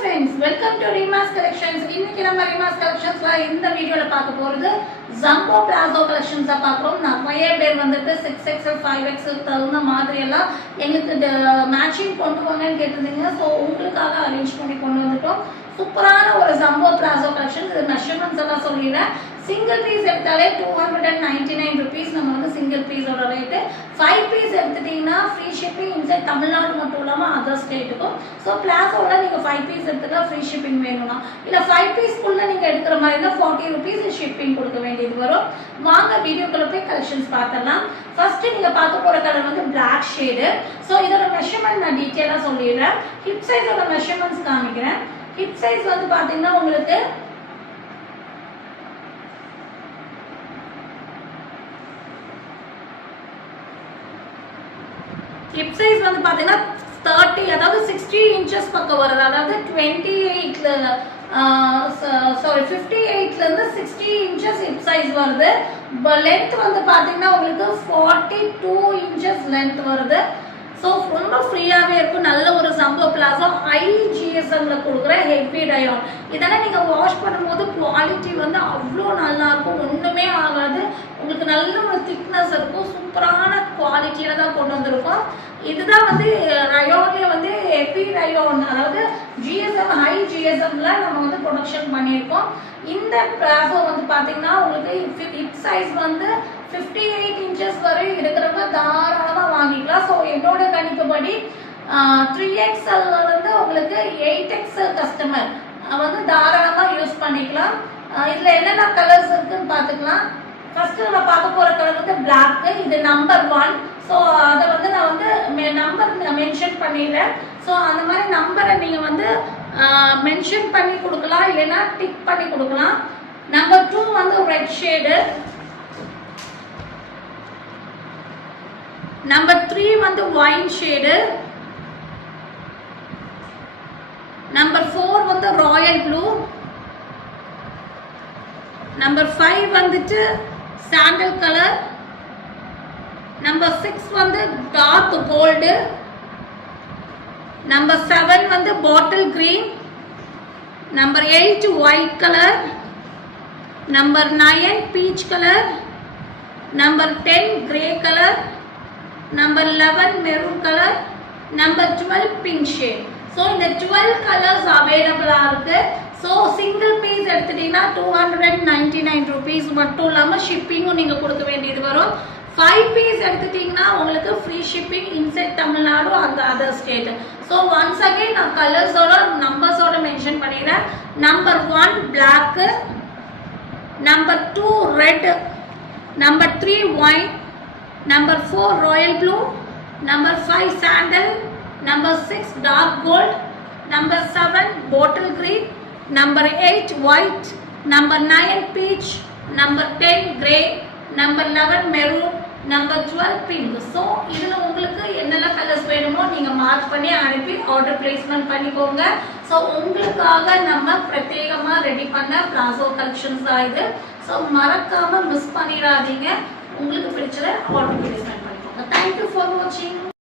friends, welcome to Rima's Collections. இன்னைக்கு நம்ம Rima's Collectionsல இந்த வீடியோல பார்க்க போறது Jumbo Plazo Collections பார்க்கறோம். நிறைய பேர் வந்துட்டு 6XL 5XL தகுந்த மாதிரி எல்லாம் எங்களுக்கு மேட்சிங் கொண்டு வாங்கன்னு கேட்டிருந்தீங்க. சோ உங்களுக்காக அரேஞ்ச் பண்ணி கொண்டு வந்துட்டோம். சூப்பரான ஒரு Jumbo Plazo Collections. இது மெஷர்மென்ட்ஸ் எல்லாம் சொல்லிறேன். சிங்கிள் பீஸ் எடுத்தாலே 299 rupees நம்ம வந்து சிங்கிள் பீஸோட ரேட். 5 பீஸ் எடுத்துட்டீங்கன்னா ஃப்ரீ ஷிப்பிங் இன்சைட் தமிழ்நாடு மட்டும் இல்லாம அதர் ஸ்டேட்டுக்கும். சோ பிளாஸோட நீங்க 5 பீஸ் எடுத்துட்டா ஃப்ரீ ஷிப்பிங் வேணும்னா இல்ல 5 பீஸ் குள்ள நீங்க எடுக்கிற மாதிரி இருந்தா 40 rupees ஷிப்பிங் கொடுக்க வேண்டியது வரும். வாங்க வீடியோக்குள்ள போய் கலெக்ஷன்ஸ் பார்த்தலாம். ஃபர்ஸ்ட் நீங்க பார்க்க போற கலர் வந்து Black shade. சோ இதோட மெஷர்மென்ட் நான் டீடைலா சொல்லிடுறேன். ஹிப் சைஸோட மெஷர்மென்ட்ஸ் காமிக்கிறேன். ஹிப் சைஸ் வந்து பாத்தீங்கன்னா உங்களுக்கு hip size வந்து பாத்தீங்கன்னா 30 அதாவது 60 inches பக்கம் வருது. அதாவது 28ல சாரி 58ல இருந்து 60 inches hip size வருது. length வந்து பாத்தீங்கன்னா உங்களுக்கு 42 inches length வருது. சோ ரொம்ப ஃப்ரீயாவே இருக்கும். நல்ல ஒரு Jumbo Plazo IGSM ல கொடுக்குற ஹெவி டயான். இதெல்லாம் நீங்க வாஷ் பண்ணும்போது குவாலிட்டி வந்து அவ்வளோ நல்லா இருக்கும். ஒண்ணுமே ஆகாது. உங்களுக்கு நல்ல ஒரு திக்னஸ் இருக்கும். சூப்பரான குவாலிட்டியில தான் கொண்டு வந்திருக்கோம். இதுதான் வந்து ரயோன்ல வந்து ஹெவி ரயோன், அதாவது GSM ஹை GSMல நம்ம வந்து ப்ரொடக்ஷன் பண்ணியிருக்கோம். இந்த பிளாசோ வந்து பாத்தீங்கன்னா உங்களுக்கு ஹிப் சைஸ் வந்து 58 inches வரை இருக்கிறவங்க தாராளமா வாங்கிக்கலாம். ஸோ என்னோட கணிப்புப்படி 3XL வந்து உங்களுக்கு 8XL கஸ்டமர் வந்து தாராளமா யூஸ் பண்ணிக்கலாம். இதுல என்னென்ன கலர்ஸ் இருக்குன்னு பாத்துக்கலாம். ஃபர்ஸ்ட் நம்ம பார்க்க போற கலர் வந்து Black. இது நம்பர் 1. ஸோ அதை வந்து நான் வந்து நம்பர் மென்ஷன் பண்ணிடுறேன். ஸோ அந்த மாதிரி நம்பரை நீங்க வந்து மென்ஷன் பண்ணி கொடுக்கலாம், இல்லைன்னா டிக் பண்ணி கொடுக்கலாம். நம்பர் 2 வந்து ரெட் ஷேடு. நம்பர் 3 வந்து ஒயின் ஷேடு. நம்பர் 4 வந்து ராயல் ப்ளூ. நம்பர் 5 வந்துட்டு சாண்டல் கலர். நம்பர் 6 வந்து டார்க் கோல்டு. நம்பர் 7 வந்து பாட்டில் green. Number 8 white colour. Number 9 peach colour. Number 10 grey colour. Number 11 maroon colour. Number 12 pink shade. So இந்த 12 colours அவைலபிளா இருக்கு. So single piece எடுத்துட்டீங்கன்னா 299 rupees மட்டும் இல்லாமல் ஷிப்பிங்கும் நீங்க கொடுக்க வேண்டியது வரும். 5 பீஸ் எடுத்துட்டீங்கன்னா உங்களுக்கு ஃப்ரீ ஷிப்பிங் இன்சைட் தமிழ்நாடு அந்த other state. So once again நான் கலர்ஸோட நம்பர்ஸோட மென்ஷன் பண்ணிடுறேன். Number 1 Black. Number 2 red. Number 3 wine. Number 4 royal blue. Number 5 sandal. Number 6 dark gold. Number 7 bottle green. Number 8 white. Number 9 peach. Number 10 grey. Number 11 maroon. Number 12 pink. So இதுல உங்களுக்கு என்னென்ன colours வேணுமோ நீங்க mark பண்ணி அனுப்பி order placement பண்ணிக்கோங்க. So உங்களுக்காக நம்ம பிரத்யேகமா ரெடி பண்ண பிளாசோ கலெக்ஷன்ஸ் தான் இது. ஸோ மறக்காம மிஸ் பண்ணிடாதீங்க. உங்களுக்கு பிடிச்சத ஆர்டர் பிளேஸ்மெண்ட் பண்ணிக்கோங்க. தேங்க்யூ ஃபார் வாட்சிங்.